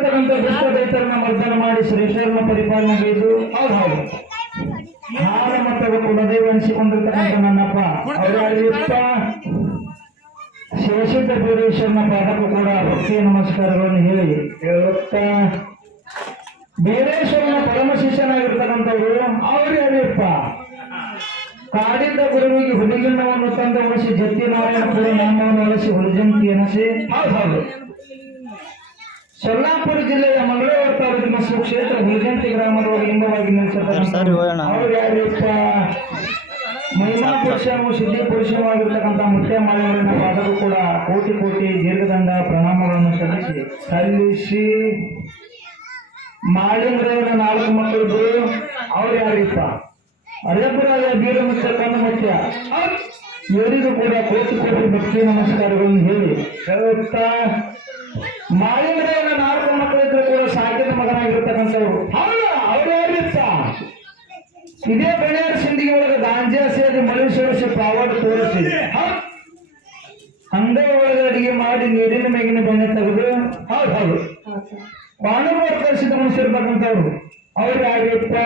ಆಗಿರ್ತಕ್ಕಂಥ ವಿಶ್ವ ರೈತರನ್ನ ಮರ್ದನ ಮಾಡಿ ಶ್ರೇಷ್ಠರನ್ನ ಪರಿಪಾಲನೆ ಗೈದು ಅವ್ರು ಹೌದು. ಹಾಲ ಮಟ್ಟದ ಕುಲದೇವ ಅನಿಸಿಕೊಂಡಿರ್ತಕ್ಕಂಥ ನನ್ನಪ್ಪ. ಅವರಪ್ಪ ಶಿವಸಿದ್ಧ ಬೀರೇಶ್ವರನ ಪಾಠಕ್ಕೂ ಕೂಡ ಭಕ್ತಿ ನಮಸ್ಕಾರಗಳನ್ನು ಹೇಳಿ. ಹೇಳುತ್ತಾ? ಬೀರೇಶ್ವರನ ಪರಮ ಶಿಷ್ಯನಾಗಿರ್ತಕ್ಕಂಥವ್ರು ಅವ್ರು ಅಳಿಯಪ್ಪ ಕಾಡಿದ್ದ ಗುರುವಿಗೆ ಹುಡುಗಿಣ್ಣವನ್ನು ತಂದು ಉಳಿಸಿ ಜತ್ತಿ ನಾರಾಯಣ ಕೂಡ ನಾಮವನ್ನು ಉಳಿಸಿ ಹುಲಿಜಂತಿ ಎನಿಸಿ. ಹೌದು ಹೌದು. ಸೊಲ್ಲಾಪುರ ಜಿಲ್ಲೆಯ ಮಂಗಳೂರು ತಾಲೂಕಿನ ಸುಕ್ಷೇತ್ರ ಹುಲಜಂತಿ ಗ್ರಾಮದ ಲಿಂಗವಾಗಿ ಮಹಿಮಾ ಪುರುಷನು ಸಿದ್ಧಿ ಪುರುಷವಾಗಿರ್ತಕ್ಕಂಥ ಮುಖ್ಯ ಮಾನವರನ್ನ ಪಾದರು ಕೂಡ ಕೋಟಿ ಕೋಟಿ ದೀರ್ಘದಂಡ ಪ್ರಣಾಮಗಳನ್ನು ಸಲ್ಲಿಸಿ ಸಲ್ಲಿಸಿ ಮಾಳಿಂಗ್ರವರ ನಾಲ್ಕು ಮಕ್ಕಳಿದ್ದು ಅವ್ರು ಯಾರಿಪ್ಪ? ಅರೆಪುರಾದ ಬೀರ ಕಣ್ಣು ಮುಖ್ಯ ಇವರಿಗೂ ಕೂಡ ಕೋಟಿ ಕೋಟಿ ಭಕ್ತಿ ನಮಸ್ಕಾರಗಳನ್ನು ಹೇಳಿ ಹೇಳುತ್ತಾ ಮಾಳಿಂಗ್ರವರ ನಾಲ್ಕು ಮಕ್ಕಳಿದ್ರು ಕೂಡ ಸಾಕಿದ ಮಗನಾಗಿರ್ತಕ್ಕಂಥವ್ರು. ಹೌದಾ, ಅವ್ರು ಯಾರಿತ್ತ ಇದೇ ಬೆಳೆಯಾರ ಸಿಂದಿಗೆ ಒಳಗೆ ಗಾಂಜಾ ಸೇರಿ ಸುರಿಸಿ ಪಾವಾಡ ತೋರಿಸಿ ಅಂದ ಒಳಗೆ ಅಡಿಗೆ ಮಾಡಿ ನೀರಿನ ಮೇಗಿನ ಬೆಣ್ಣೆ ತೆಗೆದು, ಹೌದು ಹೌದು. ಬಾಣುವಾರ ಕಳಿಸಿದ ಮನುಷ್ಯರ್ತಕ್ಕಂಥವ್ರು ಅವ್ರು ಯಾರಿಪ್ಪ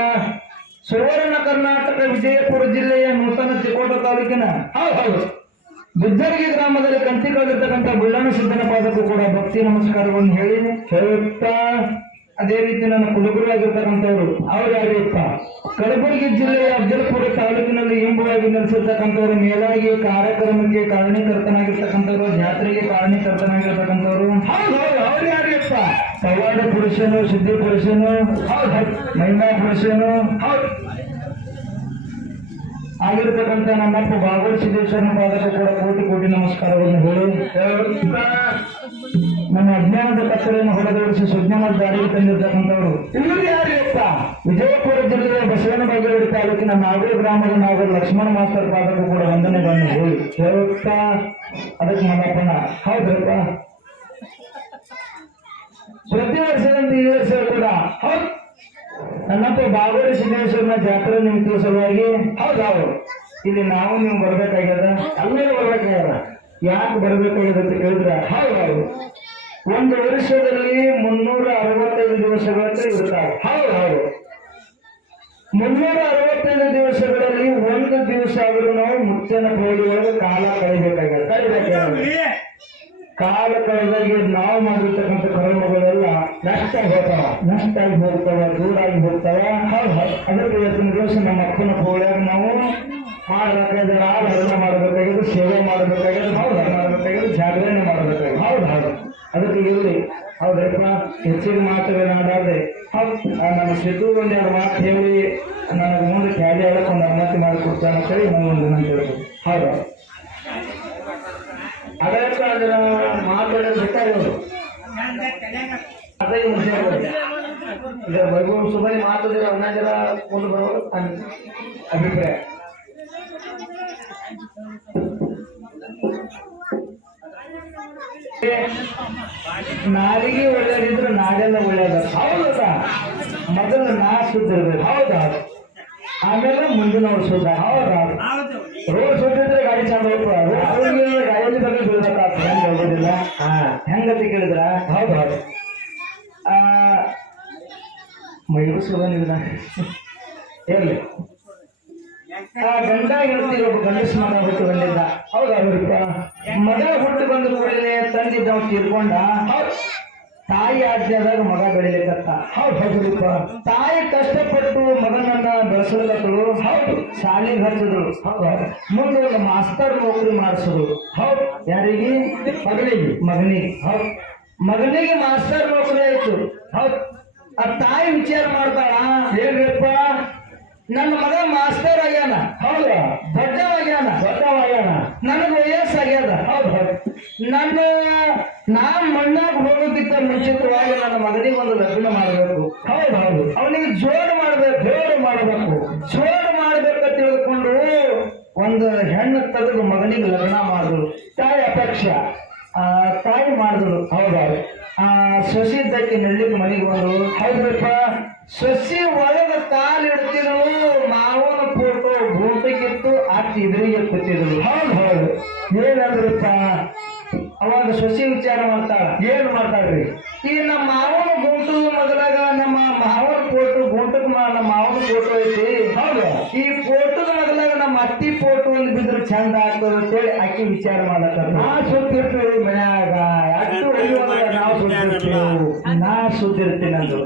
ಸುವರ್ಣ ಕರ್ನಾಟಕ ವಿಜಯಪುರ ಜಿಲ್ಲೆಯ ನೂತನ ಚಿಕ್ಕೋಟ ತಾಲೂಕಿನ. ಹೌದು ಹೌದು. ಬುಜ್ಜರ್ಗಿ ಗ್ರಾಮದಲ್ಲಿ ಕಂತಿ ಕಳೆದಿರ್ತಕ್ಕಂಥ ಬುಳ್ಳನ ಸಿದ್ದನ ಪಾದಕ್ಕೂ ಕೂಡ ಭಕ್ತಿ ನಮಸ್ಕಾರವನ್ನು ಹೇಳಿ ಹೇಳುತ್ತಾ ಅದೇ ರೀತಿ ನನ್ನ ಕುಲಗುರು ಆಗಿರ್ತಕ್ಕಂಥವ್ರು ಅವ್ರು ಯಾರಿಪ್ಪ ಕಲಬುರಗಿ ಜಿಲ್ಲೆಯ ಅಫಜಲ್ಪುರ ತಾಲೂಕಿನಲ್ಲಿ ಇಂಬುವಾಗಿ ನೆಲೆಸಿರ್ತಕ್ಕಂಥವ್ರು ಮೇಲಾಗಿ ಕಾರ್ಯಕ್ರಮಕ್ಕೆ ಕಾರಣೀಕರ್ತನಾಗಿರ್ತಕ್ಕಂಥವ್ರು ಜಾತ್ರೆಗೆ ಕಾರಣೀಕರ್ತನಾಗಿರ್ತಕ್ಕಂಥವ್ರು. ಹೌದು ಅವ್ರು ಯಾರಿಪ್ಪ ಪವಾಡ ಪುರುಷನು ಸಿದ್ಧಿ ಪುರುಷನು ಹೌದು. ಮಹಿಮಾ ಪುರುಷನು ಹೌದು. ಆಗಿರ್ತಕ್ಕಂಥ ನಮ್ಮಪ್ಪ ಬಾಬರ್ ಸಿದ್ದೇಶ್ವರನ ಪಾದಕ್ಕೆ ಕೂಡ ಕೋಟಿ ಕೋಟಿ ನಮಸ್ಕಾರವನ್ನು ಹೇಳಿ. ನಮ್ಮ ಅಜ್ಞಾನದ ಕತ್ತಲೆಯನ್ನು ಹೊಡೆದೋಡಿಸಿ ಸುಜ್ಞಾನದ ದಾರಿಗೆ ತಂದಿರತಕ್ಕಂಥವರು. ವಿಜಯಪುರ ಜಿಲ್ಲೆಯ ಬಸವನ ಬಾಗೇವಾಡಿ ತಾಲೂಕಿನ ನಾಗೂರು ಗ್ರಾಮದ ನಾಗರ ಲಕ್ಷ್ಮಣ ಮಾಸ್ತರ್ ಪಾದಕ್ಕೂ ಕೂಡ ವಂದನೆಗಳನ್ನು ಹೇಳಿ. ಹೇಳುತ್ತ? ಅದಕ್ಕೆ ಮಲ್ಲಪ್ಪನ ಹೌದ್ರಪ್ಪ? ಪ್ರತಿ ವರ್ಷದಂತೆ ಈ ವರ್ಷ ಕೂಡ. ಹೌದು. ನನ್ನಪ್ಪ ಬಾಗೋಡಿ ಸಿದ್ದೇಶ್ವರನ ಜಾತ್ರೆ ನಿಮಿತ್ತ ಸಲುವಾಗಿ. ಹೌದು ಹೌದು. ಇಲ್ಲಿ ನಾವು ನೀವು ಬರ್ಬೇಕಾಗ್ಯದ? ಅಲ್ಲೇ ಬರ್ಬೇಕಾಗ್ಯದ? ಯಾಕೆ ಬರ್ಬೇಕು ಅಂತ ಕೇಳಿದ್ರೆ ಹೌದು ಒಂದು ವರ್ಷದಲ್ಲಿ ಮುನ್ನೂರ ಅರವತ್ತೈದು ದಿವಸಗಳಂತ ಇರ್ತಾರೆ ಹೌದು ಹೌದು. ಮುನ್ನೂರ ಅರವತ್ತೈದು ದಿವಸಗಳಲ್ಲಿ ಒಂದು ದಿವಸ ಆದರೂ ನಾವು ಮುಚ್ಚನ ಕೋಳಿ ಒಳಗೆ ಕಾಲ ಕಳಿಬೇಕಾಗತ್ತೆ ಕಾಲ ಕಳೆದಾಗಿ ನಾವು ಮಾಡಿರ್ತಕ್ಕಂಥ ಕರ್ಮಗಳೆಲ್ಲ ನಷ್ಟ ಹೋಗ್ತಾವ. ನಷ್ಟ ಆಗಿ ಹೋಗ್ತಾವ ದೂರಾಗಿ ಹೋಗ್ತಾವ. ಹೌದು ಹೌದು. ಅದಕ್ಕೆ ಇವತ್ತಿನ ದಿವಸ ನಮ್ಮ ಅಕ್ಕನ ಕೋಳಿಯಾಗ ನಾವು ಮಾಡಬೇಕಾದ್ರೆ ಆ ಹರಣ ಮಾಡಬೇಕಾಗಿದ್ದು, ಸೇವೆ ಮಾಡಬೇಕಾಗಿದ್ದು ನಾವು ಧರ್ಮ ಮಾಡಬೇಕಾಗಿದ್ದು, ಜಾಗರಣೆ ಮಾಡಬೇಕಾಗಿ ಹೌದು ಹೌದು. ಅದಕ್ಕೆ ಇರಲಿ. ಹೌದಪ್ಪ, ಹೆಚ್ಚಿನ ಮಾತುಗಳನ್ನಾಡಾದ್ರೆ ಹೌದು, ಆ ನಮ್ಮ ಸಿದ್ದು ಒಂದೆರಡು ಮಾತು ಹೇಳಿ, ನನಗೆ ಮುಂದೆ ಖ್ಯಾಲಿ ಆಗಕ್ಕೆ ಒಂದು ಅನುಮತಿ ಮಾಡಿಕೊಡ್ತಾನೆ ಅಂತ ಹೇಳಿ ನಾವು ಒಂದು ನಾನು ಹೇಳ್ಬೋದು. ಹೌದು. ಅದಕ್ಕೆ ಅದರ ಮಾತಾಡೋದು ಬೇಕಾಗೋದು ಅದೇ ವಿಷಯ ವೈಭವ ಸುಬೈ ಮಾತಾಡಿದ್ರೆ ಅನ್ನ ಜರ ಮುಂದೆ ಬರೋದು ಅಭಿಪ್ರಾಯ. ನಾಲಿಗೆ ಒಳ್ಳೇದಿದ್ರೆ ನಾಡೆಲ್ಲ ಒಳ್ಳೇದ ಹೌದಾ ಮೊದಲು ನಾ ಶುದ್ಧ ಇರ್ಬೇಕು ಹೌದಾ? ಆಮೇಲೆ ಮುಂದಿನವ್ರು ಶುದ್ಧ. ಹೌದಾ? ರೋಡ್ ಶುದ್ಧಿದ್ರೆ ಗಾಡಿ ಚಂದ ಹೋಗ್ತದೆ ಅವ್ರಿಗೆ ಗಾಡಿಯಲ್ಲಿ ಬಗ್ಗೆ ಬೀಳ್ಬೇಕಾಗ್ತದೆ ಹೆಂಗ್ ಹೋಗೋದಿಲ್ಲ? ಹೆಂಗತಿ ಕೇಳಿದ್ರ? ಹೌದು? ಮೈಗೂ ಆ ಆ ಗಂಡ ಇರ್ತಿರೋ ಒಬ್ಬ ಗಂಡಸ ಮಗ ಹುಟ್ಟು ಬಂದಿದ್ದ. ಹೌದಾ ಮಗ ಹುಟ್ಟು ಬಂದ ಕೂಡಲೇ ತಂದಿದ್ದ ತೀರ್ಕೊಂಡ ತಾಯಿ ಆಜ್ಞಾದಾಗ ಮಗ ಬೆಳಿಲಿಕ್ಕತ್ತ. ಹೌದು ತಾಯಿ ಕಷ್ಟಪಟ್ಟು ಮಗನನ್ನ ಬೆಳೆಸಲತ್ತಳು ಹೌದು. ಶಾಲೆಗೆ ಹಚ್ಚಿದ್ರು ಹೌದು ಮುಂದೆ ಒಂದು ಮಾಸ್ತರ್ ನೌಕರಿ ಮಾಡಿಸಿದ್ರು ಹೌದು. ಯಾರಿಗೆ? ಮಗನಿಗೆ ಮಗನಿಗೆ. ಹೌದು. ಮಗನಿಗೆ ಮಾಸ್ತರ್ ನೌಕರಿ ಆಯ್ತು. ಹೌದು. ಆ ತಾಯಿ ವಿಚಾರ ಮಾಡ್ತಾಳ ಹೇಳ್ರಿಪ್ಪ ನನ್ನ ಮಗ ಮಾಸ್ತರ್ ಆಗ್ಯಾನ. ಹೌದಾ. ದೊಡ್ಡವಾಗ್ಯಾನ. ದೊಡ್ಡವಾಗ್ಯಾನ. ನನಗೆ ಆಗ್ಯದ ಹೌದು. ನನ್ನ ನಾ ಮಣ್ಣಾಗ ಹೋಗೋದಕ್ಕಿಂತ ಮುಂಚಿತವಾಗಿ ನನ್ನ ಮಗನಿಗೆ ಒಂದು ಲಗ್ನ ಮಾಡಬೇಕು. ಹೌದು ಹೌದು. ಅವನಿಗೆ ಜೋಡ್ ಮಾಡ್ಬೇಕು. ಜೋಡ್ ಮಾಡಬೇಕು. ಜೋಡ್ ಮಾಡ್ಬೇಕ ತಿಳಿದುಕೊಂಡು ಒಂದು ಹೆಣ್ಣು ತದ್ದು ಮಗನಿಗೆ ಲಗ್ನ ಮಾಡಿದ್ರು. ತಾಯಿ ಅಪೇಕ್ಷ. ಆ ತಾಯಿ ಮಾಡಿದ್ರು. ಹೌದೌದು ಆ ಸೊಸಿ ದಕ್ಕಿ ನಳ್ಳಿಗೆ ಮನೆಗೆ ಬಂದ್ರು. ಹೌದ್ರಪ್ಪ. ಸೊಸಿ ಒಳಗ ಕಾಲು ಅವನ ಫೋಟೋ ಭೂತಕ್ಕಿತ್ತು ಅಚ್ಚ ಇದ್ರಿಗೆ ಕೂತಿದ್ರು ಹೌದು ಹೌದು. ಏನಂದ್ರಪ್ಪ? ಅವಾಗ ಸೊಸಿ ವಿಚಾರ ಮಾಡ್ತಾಳ. ಏನ್ ಮಾಡ್ತಾಳ್ರಿ? ಈ ನಮ್ಮ ಮಾವನ ಗುಂಟು ಮೊದಲಾಗ ನಮ್ಮ ಮಾವನ ಫೋಟೋ ಗುಂಟಕ್ ನಮ್ಮ ಮಾವನ ಫೋಟೋ ಐತಿ. ಹೌದು. ಈ ಫೋಟೋದ ಮೊದಲಾಗ ನಮ್ಮ ಅತ್ತಿ ಫೋಟೋ ಒಂದು ಬಿದ್ರೆ ಚಂದ ಆಗ್ತದ ಅಂತೇಳಿ ಅಕ್ಕಿ ವಿಚಾರ ಮಾಡತ್ತಾರ ನಾ ಸುತ್ತಿರ್ತೀವಿ ಮನ್ಯಾಗ. ಅಷ್ಟು ನಾವು ಸುತ್ತಿರ್ತೀವಿ ನಾ ಸುತ್ತಿರ್ತೀನಿ ಅಂದ್ರು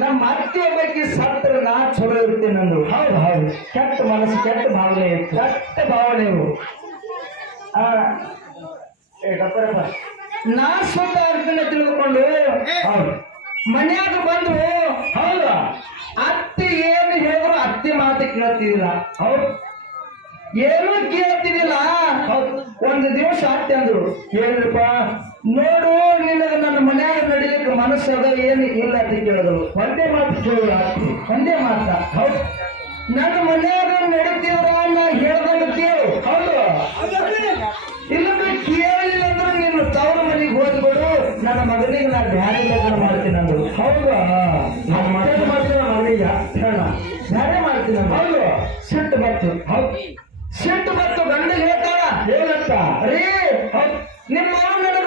ನಮ್ಮ ಅತ್ತೆ ಬಗ್ಗೆ ಸತ್ರ ನಾ ಚಲೋ ಇರ್ತೇನೆ ಅಂದ್ರು ಹೌದು ಹೌದು. ಕೆಟ್ಟ ಮನಸ್ಸು ಕೆಟ್ಟ ಭಾವನೆ ಕೆಟ್ಟ ಭಾವನೆ ನಾ ಸ್ವತಃ ಅರ್ಥನ ತಿಳ್ಕೊಂಡು ಹೌದು. ಮನ್ಯಾಗ ಬಂದು ಹೌದು. ಅತ್ತೆ ಏನು ಹೇಳಿದ್ರು ಅತ್ತೆ ಮಾತು ಕೇಳ್ತಿದಿಲ್ಲ ಹೌದು. ಏನು ಕೇಳ್ತಿದಿಲ್ಲ ಒಂದು ದಿವಸ ಅತ್ತೆ ಅಂದ್ರು ಏನ್ರಪ್ಪ ನೋಡು ನಿನಗ ನನ್ನ ಮನ್ಯಾಗ ನಡೀಲಿಕ್ಕೆ ಮನಸ್ಸದ ಏನು ಇಲ್ಲ ಅಂತ ಕೇಳಿದ್ರು ಒಂದೇ ಮಾತು ಕೇಳು ಒಂದೇ ಮಾತ. ಹೌದು. ನನ್ನ ಮನ್ಯಾಗ ನಡೀತೀವ್ರ ನಾ ಹೇಳ್ದಂಗ ಕೇಳು. ಹೌದು. ಇಲ್ಲಂದ್ರೆ ಕೇಳಿಲ್ಲ ಅಂದ್ರೆ ನೀನು ತವರ ಮನೆಗೆ ಹೋಗ್ಬಿಡು ನನ್ನ ಮಗನಿಗೆ ನಾನು ಬ್ಯಾರೆ ಲಗ್ನ ಮಾಡ್ತೀನಿ ಅಂದ್ರು. ಹೌದು. ನಮ್ಮ ಮಾತ್ರ ಮನೆಗೆ. ಹಣ ಬ್ಯಾರೆ ಮಾಡ್ತೀನಿ ಹೌದು. ಸಿಟ್ಟು ಬಂತು ಹೌದು. ಸಿಟ್ಟು ಬಂತು ಗಂಡ ಹೇಳ್ತಾರ ಏನಂತ? ರೀ ನಿಮ್ಮ ಬೈಲಿಕ್ಕತ್ತಾಳ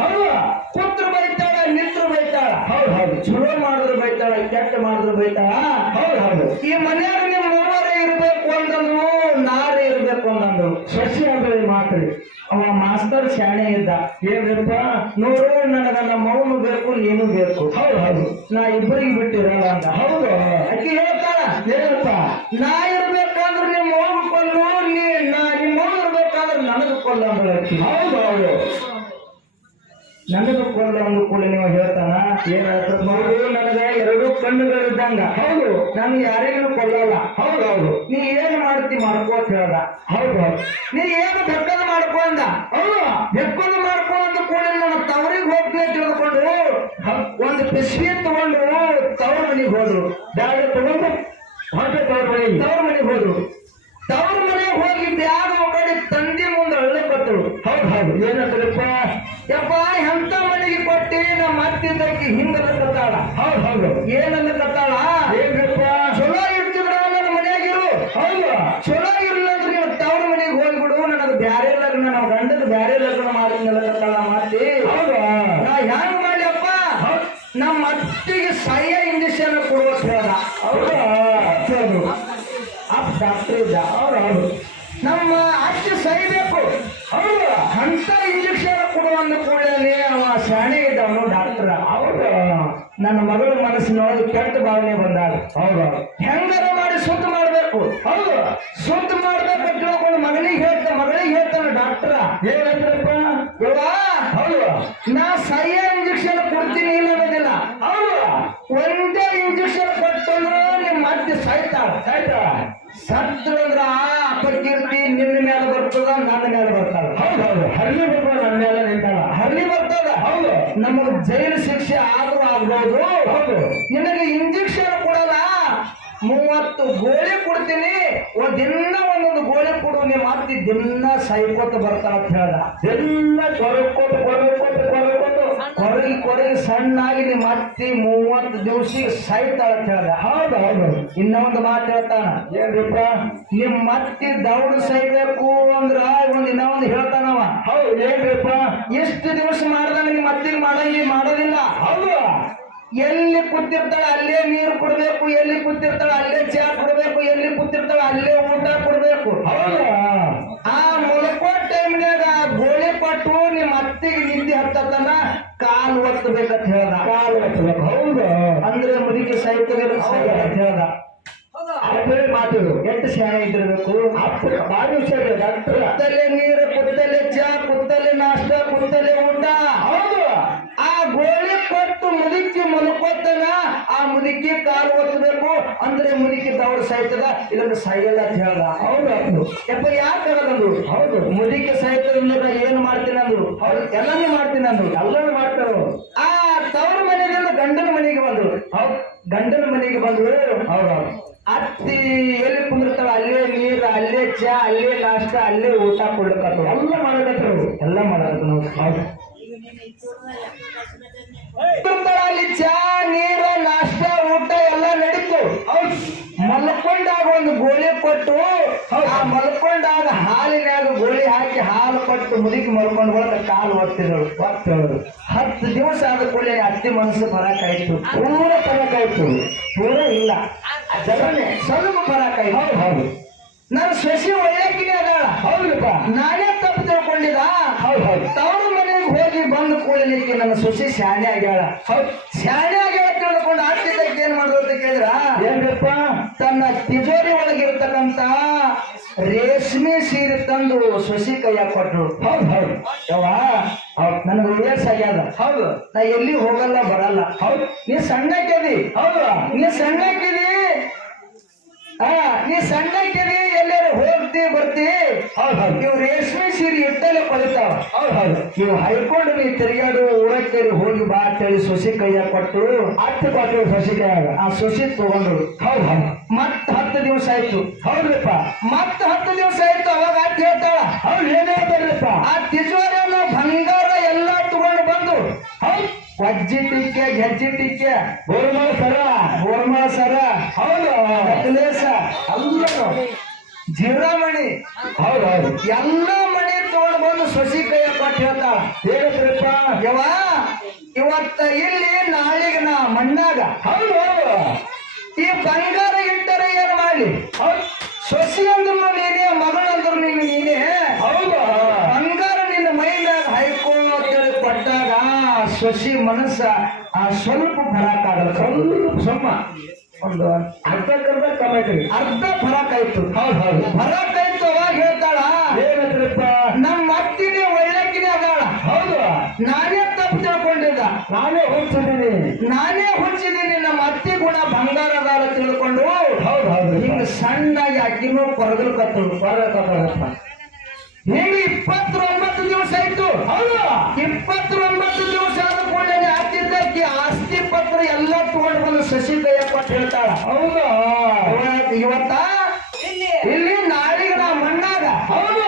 ಹೌದು ಕೂತ್ರು ಬೈತಾಳ ನಿತ್ರ ಬೈತಾಳ. ಹೌದು ಹೌದು. ಚಲೋ ಮಾಡಿದ್ರು ಬೈತಾಳ ಕೆಟ್ಟ ಮಾಡಿದ್ರು ಬೈತಾಳ. ಹೌದು ಹೌದು. ಈ ಮನ್ಯಾಗ ನಿಮ್ಮ ಮೂವರೇ ಇರ್ಬೇಕು ಒಂದೊಂದು ನಾರೇ ಇರ್ಬೇಕು ಒಂದೊಂದು ಸಸಿ ಅಂದ್ರೆ ಮಾತ್ರಿ. ಅವ ಮಾಸ್ತರ್ ಶಾಣೆ ಇದ್ದ. ಏನ್ರಪ್ಪ ನೋಡು ನನಗ ನಮ್ಮ ಮೌನು ಬೇಕು ನೀನು ಬೇಕು. ಹೌದು ಹೌದು. ನಾ ಇಬ್ಬರಿಗೆ ಬಿಟ್ಟಿರಲ್ಲ ಅಂತ. ಹೌದು. ಅಕ್ಕಿ ಹೇಳ್ತಾಳ ಏನಪ್ಪ? ನಾ ಇರ್ಬೇಕಾದ್ರೆ ನಿಮ್ಮ ಕೊಲ್ಲು ನೀ ನಾ ನಿಮ್ಮ ಮೌನ ಇರ್ಬೇಕಂದ್ರೆ ನನಗೆ ಕೊಲ್ಲ ಹೌದು ಹೌದು. ನನಗೆ ಕೊಲ್ಲ ಅಂದ ಕೂಡ ನೀವು ಹೇಳ್ತಾನ? ಏನಾಯ್ತು ನನಗೆ ಎರಡು ಕಣ್ಣುಗಳಿದ್ದಂಗ ಹೌದು, ನಾನು ಯಾರಿಗೂ ಕೊಲ್ಲಲ್ಲ ಹೌದು ಹೌದು. ನೀ ಏನ್ ಮಾಡ್ತಿ ಮಾಡ್ಕೋ ಅಂತ ಹೇಳ್ದ. ಹೌದು ಹೌದು. ನೀ ಏನು ಬೆಕ್ಕದ ಮಾಡ್ಕೋ ಅಂದ? ಹೌದು ಬೆಕ್ಕದ ಮಾಡ್ಕೋ ಅಂತ ಕೂಡ ನನ್ನ ತವರಿಗೆ ಹೋಗ್ತೀನಿ ತಿಳ್ಕೊಂಡು ಒಂದು ಪಿಸ್ವಿ ತಗೊಂಡು ತವರ ಮನೆಗೆ ಹೋದ್ರು. ದಾಳಿ ತಗೊಂಡು ಹೊಟ್ಟೆ ತವರ ಮನೆ ತವರ ಮನೆಗೆ ಹೋದ್ರು. ಅತ್ತಿದ್ದಕ್ಕೆ ಕತ್ತಾಳ ಹೌದು ಹೌದು ಏನಲ್ಲಕತ್ತಾಳ ಕತ್ತಾಳ ಚಲೋ ಇರ್ತಿದ್ರ ನನ್ನ ಮನೆಯಾಗಿರು ಹೌದು ಚಲೋ ಇರ್ಲಿಲ್ಲ ಅಂದ್ರೆ ನೀವು ತವ್ರ ಮನೆಗೆ ಹೋಗ್ಬಿಡು ನನಗೆ ಬ್ಯಾರೆ ಲಗ್ನ ನಮ್ಮ ಗಂಡದ ಬ್ಯಾರೆ ಲಗ್ನ ಮಾಡಿದ್ನಲ್ಲಕತ್ತಾಳ ಮಾಡಿ ಹೌದು ನಾ ಹೆಂಗ್ ಮಾಡ್ಲಪ್ಪ ನಮ್ಮ ಅತ್ತಿಗೆ ಸಯ್ಯ ಇಂಜೆಕ್ಷನ್ ಕೊಡುವ ಹೇಳ್ದ ಹೌದು ಅಪ್ಪ ಡಾಕ್ಟರ್ ಇದ್ದ ಹೌದು ಹೌದು ಹೌದು? ನನ್ನ ಮಗಳ ಮನಸ್ಸಿನೊಳಗೆ ಕೆಟ್ಟ ಭಾವನೆ ಬಂದಾಗ ಹೌದು? ಹೆಂಗಾರ ಮಾಡಿ ಸುತ್ತ ಮಾಡ್ಬೇಕು? ಹೌದು? ಸುತ್ತ ಮಾಡ್ಬೇಕು ಅಂತ ತಿಳ್ಕೊಂಡು ಮಗನಿಗೆ ಹೇಳ್ತ ಮಗಳಿಗೆ ಹೇಳ್ತಾನೆ ಡಾಕ್ಟರ್ ಏನಂದ್ರಪ್ಪ ಯವ್ವಾ ಹೌದು ನಾ ಸಹ್ಯ ಇಂಜೆಕ್ಷನ್ ಕೊಡ್ತೀನಿ ಅನ್ನೋದಿಲ್ಲ ಹೌದು ಒಂದೇ ಇಂಜೆಕ್ಷನ್ ಕೊಟ್ಟಂದ್ರೆ ನಿಮ್ಮ ಅತ್ತೆ ಸಾಯ್ತಾಳ ಆಯ್ತಾ ಸತ್ತಂದ್ರ ಆ ಅಪಕೀರ್ತಿ ನಿನ್ನ ಮೇಲೆ ಬರ್ತದ ನನ್ನ ಮೇಲೆ ಬರ್ತದ ಹೌದು ಹೌದು ಹಳ್ಳಿ ಬರ್ಬ ನನ್ನ ಮೇಲೆ ನಿಂತಾಳ ಹಳ್ಳಿ ಬರ್ತದ ಹೌದು ನಮಗ್ ಜೈಲು ಶಿಕ್ಷೆ ಆದ್ರೂ ಆಗ್ಬೋದು. ನಿನಗೆ ಇಂಜೆಕ್ಷನ್ ಕೊಡಲ್ಲ. ಮೂವತ್ತು ಗೋಳಿ ಕೊಡ್ತೀನಿ. ಒಂದಿನ್ನ ದಿನ ಒಂದೊಂದು ಗೋಳಿ ಕೊಡು. ನಿಮ್ಮ ಅತ್ತಿ ದಿನ ಸೈಕೋತ ಬರ್ತಾಳ ಅಂತ ಹೇಳ್ದ ಎಲ್ಲ ಕೊರಕೋತ ಕೊರಕೋತ ಕೊರಕೋತ ಕೊರಗಿ ಕೊರಗಿ ಸಣ್ಣಾಗಿ ನಿಮ್ಮ ಅತ್ತಿ ಮೂವತ್ತು ದಿವಸ ಸಾಯ್ತಾಳ ಅಂತ ಹೇಳ್ದ ಹೌದು ಹೌದು. ಇನ್ನೊಂದು ಮಾತು ಹೇಳ್ತಾನ. ಏನ್ರಿಪ್ಪ? ನಿಮ್ಮ ಅತ್ತಿ ದೌಡ್ ಸೈಬೇಕು ಅಂದ್ರ ಒಂದ್ ಇನ್ನ ಒಂದು ಹೇಳ್ತಾನವ. ಹೌದು ಏನ್ರಿಪ್ಪ? ಎಷ್ಟು ದಿವಸ ಮಾಡ ಮಾಡಂಗಿ ಮಾಡೋದಿಲ್ಲ. ಹೌದು. ಎಲ್ಲಿ ಕೂತಿರ್ತಾಳ ಅಲ್ಲೇ ನೀರು ಕೊಡ್ಬೇಕು ಎಲ್ಲಿ ಕೂತಿರ್ತಾಳ ಅಲ್ಲೇ ಚಾ ಕೊಡ್ಬೇಕು ಎಲ್ಲಿ ಕೂತಿರ್ತಾಳ ಅಲ್ಲೇ ಊಟ ಕೊಡ್ಬೇಕು. ಹೌದು. ಆ ಮೊಲಕೋ ಟೈಮ್ನಾಗ ಗೋಳಿ ಪಟ್ಟು ನಿಮ್ಮ ಅತ್ತಿಗೆ ನಿದ್ದೆ ಹತ್ತತನ ಕಾಲು ಒತ್ತಬೇಕಂತ ಹೇಳ್ದ. ಕಾಲು ಒತ್ತಬೇಕು. ಹೌದು. ಅಂದ್ರೆ ಮುದುಕಿ ಸಾಹಿತ್ಯ ಅಂತ ಹೇಳ್ದ. ಅದೇ ಮಾತು ಎಷ್ಟು ಶಾಣೆ ಇದ್ದಿರ್ಬೇಕು. ಭಾರಿ ಹುಷಾರಿ ಡಾಕ್ಟರ್ ಕುತ್ತಲೆ ನೀರು ಕುತ್ತಲೆ ಚಾ ಕುತ್ತಲೆ ನಾಷ್ಟ ಕುತ್ತಲೆ ಊಟ. ಗೋಳಿ ಕೊಟ್ಟು ಮುದುಕಿ ಮಲ್ಕೋತನ ಆ ಮುದುಕಿ ಕಾಲು ಒತ್ತಬೇಕು ಅಂದ್ರೆ ಮುದುಕಿ ತವರ್ ಸಾಯ್ತದ ಇದನ್ನು ಸಾಯಲ್ಲ ಅಂತ ಹೇಳ್ದ. ಹೌದು ಯಪ್ಪ ಯಾಕೆ ಹೇಳದಂದ್ರು ಹೌದು. ಮುದುಕಿ ಸಾಯ್ತದ ಏನು ಮಾಡ್ತೀನಿ ಅಂದ್ರು? ಹೌದು. ಎಲ್ಲಾನು ಮಾಡ್ತೀನಿ ಅಂದ್ರು. ಎಲ್ಲಾನು ಮಾಡ್ತಾರ ಆ ತವರ್ ಮನೆಯಿಂದ ಗಂಡನ ಮನೆಗೆ ಬಂದ್ರು. ಹೌದು. ಗಂಡನ ಮನೆಗೆ ಬಂದ್ರು. ಹೌದು ಅತ್ತಿ ಎಲ್ಲಿ ಕುಂದಿರ್ತಾವ ಅಲ್ಲೇ ನೀರು ಅಲ್ಲೇ ಚಾ ಅಲ್ಲೇ ನಾಷ್ಟ ಅಲ್ಲೇ ಊಟ ಕೊಡ್ಲಿಕ್ಕೆ ಎಲ್ಲ ಮಾಡಕತ್ತರು ಎಲ್ಲ ಮಾಡಬೇಕು ನಾವು ಹೌದು. ಚಾ, ನೀರ, ನಾಷ್ಟ, ಊಟ ಎಲ್ಲ ನಡೀತು. ಹೌದು ಮಲ್ಕೊಂಡಾಗ ಒಂದು ಗೋಳಿ ಕೊಟ್ಟು, ಆ ಮಲ್ಕೊಂಡಾಗ ಹಾಲಿನಾಗ ಗೋಳಿ ಹಾಕಿ ಹಾಲು ಕೊಟ್ಟು ಮುದುಕಿ ಮಲ್ಕೊಂಡು ಬಳಿಕ ಕಾಲು ಒತ್ತಿದಳು, ಒತ್ತಳು. ಹತ್ತು ದಿವಸ ಆದ ಕೂಡಲೇ ಅತ್ತಿ ಮನಸ್ಸು ಬರಕಾಯ್ತು. ಪೂರ ಬರಕಾಯ್ತು. ಪೂರ ಇಲ್ಲ. ಜನನೇ ಸ್ವಲ್ಪ ಬರಕಾಯ್ತು. ಹೌದು ಹೌದು. ನಾನು ಶಶಿ ಒಳ್ಳೆಕಿನೇ ಅದಾಳ ಹೌದಪ್ಪ ನಾನೇ ತಪ್ಪು ತಿಳ್ಕೊಂಡಿದ್ದ? ಹೌದು ಹೌದು. ಬಂದು ಕೂಡಲಿಕ್ಕೆ ನನ್ನ ಸೊಸಿ ಶಾಣೆ ಆಗ್ಯಾಳ. ಹೌದು. ಶಾಣೆ ಆಗ್ಯಾಳ ತಿಳ್ಕೊಂಡು ಆಗ್ತಿದ್ದಕ್ಕೆ ಏನ್ ಮಾಡೋದು ಕೇಳಿದ್ರ? ಏನ್ರಪ್ಪ? ತನ್ನ ತಿಜೋರಿ ಒಳಗಿರ್ತಕ್ಕಂತ ರೇಷ್ಮೆ ಸೀರೆ ತಂದು ಸೊಸಿ ಕೈಯಾಗ ಕೊಟ್ಟರು ಹೌದು ಹೌದು. ಯವ್ವ ನನಗೆ ವಯಸ್ಸು ಆಗ್ಯಾದ. ಹೌದು. ನಾ ಎಲ್ಲಿ ಹೋಗಲ್ಲ ಬರಲ್ಲ. ಹೌದು. ನೀ ಸಣ್ಣಕ್ಕಿದಿ. ಹೌದು. ನೀ ಸಣ್ಣಕ್ಕಿದಿ. ಆ ನೀ ಸಣ್ಣಕ್ಕಿದಿ. ಬರ್ತೇ ಬರ್ತಿ. ಇವ್ ರೇಷ್ಮೆ ಸೀರೆ ಕೊಳಿತಾವ ಹೌದು ಹೌದು. ಇವು ಹೈಕೊಂಡು ನೀ ತಿರುಗಾಡು ಊರಕ್ಕೇರಿ ಹೋಗಿ ಬಾ ಅಂತೇಳಿ ಸೊಸಿ ಕೈಯ ಕೊಟ್ಟು ಹತ್ತು ಕೊಟ್ಟು ಸೊಸಿ ಕೈಯಾಗ. ಆ ಸೊಸಿ ತಗೊಂಡ್ರು. ಹೌದು ಹೌದು. ಮತ್ತ ಹತ್ತು ದಿವಸ ಆಯ್ತು. ಹೌದ್ರಪ್ಪ. ಮತ್ತ ಹತ್ತು ದಿವಸ ಆಯ್ತು ಅವಾಗ ಆತ ಹೇಳ್ತಾಳ. ಹೌದು ಏನೇ ಹೇಳ್ತಾರಪ್ಪ ಆ ತಿಜೋರಿಯನ್ನ ಬಂಗಾರ ಎಲ್ಲ ತಗೊಂಡು ಬಂದು. ಹೌದು. ವಜ್ಜಿ ಟಿಕ್ಕೆ ಗೆಜ್ಜಿ ಟಿಕ್ಕೆ ಗೋರ್ಮಳ ಸರ. ಗೋರ್ಮಳ ಸರ. ಹೌದು. ಎಲ್ಲರೂ ಜೀರಾಮಣಿ ಹೌದು ಹೌದು. ಎಲ್ಲ ಮಣಿ ತಗೊಂಡು ಬಂದು ಸೊಸಿ ಕೈಯ ಕೊಟ್ಟು ಹೇಳ್ತಾಳ ಹೇಳಿದ್ರಪ್ಪ ಯವ ಇವತ್ತ ಇಲ್ಲಿ ನಾಳೆಗೆ ನಾ ಮಣ್ಣಾಗ. ಹೌದು ಹೌದು. ಈ ಬಂಗಾರ ಇಟ್ಟರೆ ಏನ್ ಮಾಡಿ ಹೌದು. ಸೊಸಿ ಅಂದ್ರು ನೀನೇ ಮಗಳಂದ್ರು ನೀನು ನೀನೇ. ಹೌದು. ಬಂಗಾರ ನಿನ್ನ ಮೈನಾಗ ಹೈಕೋ ಅಂತೇಳಿ ಕೊಟ್ಟಾಗ ಸೊಸಿ ಮನಸ್ಸ ಆ ಸ್ವಲ್ಪ ಫರಕ್ಕಾಗಲ್ಲ ಸ್ವಲ್ಪ ಸ್ವಲ್ಪ. ಒಂದು ಅರ್ಧಕ್ಕರ್ಧ ಕಮ್ಮಿ ಅರ್ಧ ಫರಕ್ ಆಯ್ತು. ಹೌದು ಹೌದು. ಫರಕ್ ಆಯ್ತು ಅವಾಗ ಹೇಳ್ತಾಳ. ಏನಂದ್ರಪ್ಪ? ನಮ್ಮ ಅತ್ತಿನೇ ಒಳ್ಳೆಕಿನೇ ಅದಾಳ. ಹೌದು. ನಾನೇ ತಪ್ಪು ತಿಳ್ಕೊಂಡಿದ್ದ. ನಾನೇ ಹುಚ್ಚಿದ್ದೀನಿ. ನಾನೇ ಹುಚ್ಚಿದ್ದೀನಿ. ನಮ್ಮ ಅತ್ತಿ ಗುಣ ಬಂಗಾರ ಅದಾರ ತಿಳ್ಕೊಂಡು ಹೌದು ಹೌದು. ಹಿಂಗ ಸಣ್ಣಾಗಿ ಅಕ್ಕಿನೂ ಕೊರಗಲ್ ಕತ್ತಳು. ಕೊರಗಪ್ಪ ಹಿಂಗ ಇಪ್ಪತ್ತೊಂಬತ್ತು ಕೈಯ ಹೇಳ್ತಾಳ. ಹೌದು. ಇವತ್ತ ಇಲ್ಲಿ. ನಾಳಿಗೆ ನಾ ಮಣ್ಣಾಗ. ಹೌದು.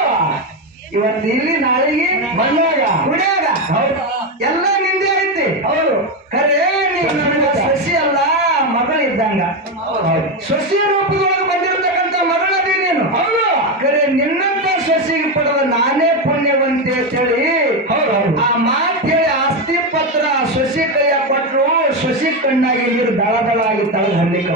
ಇವತ್ತು ಇಲ್ಲಿ ನಾಳಿಗೆ ಮಣ್ಣಾಗ. ಕುಡಿಯಾಗ. ಹೌದು. ಎಲ್ಲ ನಿಂದೆ ಐತಿ. ಹೌದು. ಖರೆ ನೀನು ನನಗ ಸಸಿ ಅಲ್ಲ ಮಗಳಿದ್ದಂಗ. ಸಸಿ ರೂಪದೊಳಗೆ ಬಂದಿರತಕ್ಕಂತ ಮಗಳದಿ ನೀನು. ಹೌದು. ಖರೆ ನಿನ್ನಂತ ಸಸಿಗೆ ಪಡೆದ ನಾನೇ ಪುಣ್ಯವಂತೆ ಅಂತೇಳಿ ಕಣ್ಣಾಗಿ ನೀರು ದಳ ದಳ ಆಗಿ ತಳಗ ಹಲ್ಲಿಕ್ಕೆ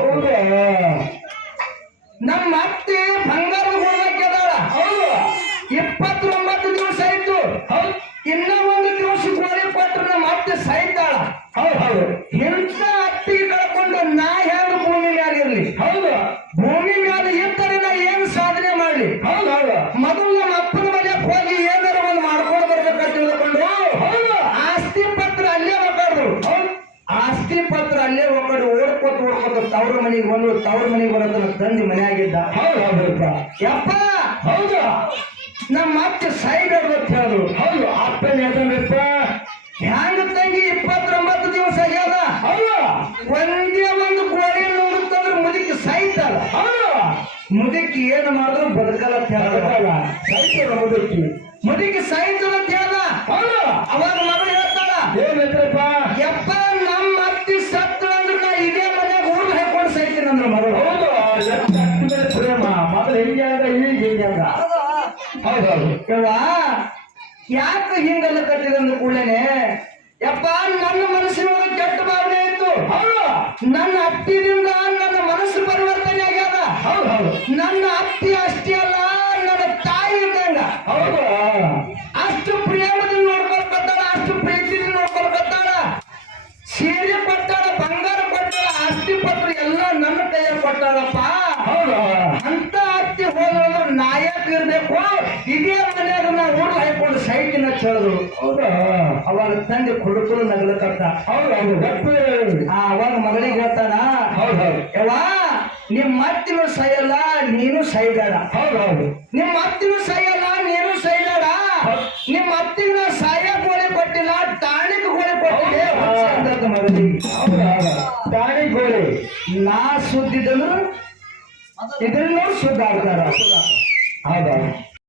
ತವ್ರ ಮನೆಗೆ ಬರೋದನ್ನ ತಂದಿ ಮನೆಯಾಗಿದ್ದ. ಹೌದು ನಮ್ಮ ಅತ್ತೆ ಸೈಡ್ ಅಂತ ಹೇಳಿದ್ರು ಹೌದು, ಅಪ್ಪನ ಹೇಳ್ತಾನಪ್ಪ ಹ್ಯಾಂಗ ತಂಗಿ ಇಪ್ಪತ್ತೊಂಬತ್ತು ದಿವಸ ಆಗ್ಯಾದ? ಹೌದು. ಒಂದೇ ಒಂದು ಗೋಳಿ ನೋಡುತ್ತಂದ್ರೆ ಮುದುಕಿ ಸಾಯ್ತಲ್ಲ ಹೌದು. ಮುದುಕಿ ಏನು ಮಾಡಿದ್ರು ಬದುಕಲ್ಲ ಹೇಳ ಸಾಯ್ತಲ್ಲ ಮುದುಕಿ. ಮುದುಕಿ ಸಾಯ್ತಲ್ಲ ಅಂತ ಹೌದು. ಅವಾಗ ಮಗಳು ಹೇಳ್ತಾಳ. ಏನಪ್ಪ ಕೂಡಲೇ ಯಪ್ಪ ನನ್ನ ಮನಸ್ಸಿನೊಳಗೆ ಕೆಟ್ಟ ಭಾವನೆ ಇತ್ತು. ನನ್ನ ಅತ್ತಿನಿಂದ ನನ್ನ ಮನಸ್ಸು ಪರಿವರ್ತನೆ ಆಗ್ಯಾದ ನನ್ನ ಅತ್ತಿ ಅಷ್ಟೇ ಸೈಟಿನ ಅವನ ತಂದೆ ಕುಡುಕುಲು ನಗಲಕತ್ತ ಹೌದು ಅವನ ಆ ಅವಾಗ ಮಗಳಿಗೆ ಹೇಳ್ತಾನ ಹೌದು ನಿಮ್ಮ ಅತ್ತಿನ ಸೈಯಲ್ಲ ನೀನು ಸೈಬೇಡ ಹೌದು ಹೌದು. ನಿಮ್ಮ ಅತ್ತಿನ ಸೈಯಲ್ಲ ನೀನು ಸೈಬೇಡ ನಿಮ್ಮ ಅತ್ತಿನ ಸಾಯ ಗೋಳಿ ಕೊಟ್ಟಿಲ್ಲ ಟಾಣಿಕ್ ಗೋಳಿ ಕೊಟ್ಟಿದೆ ತಾಣಿ ಮಗಳಿಗೆ ಟಾಣಿಕ್ ಗೋಳಿ. ನಾ ಸುದ್ದಿದ್ದನು ಇದನ್ನು ನೋಡಿ ಸುದ್ದ ಆಗ್ತಾರ ಹೌದಾ.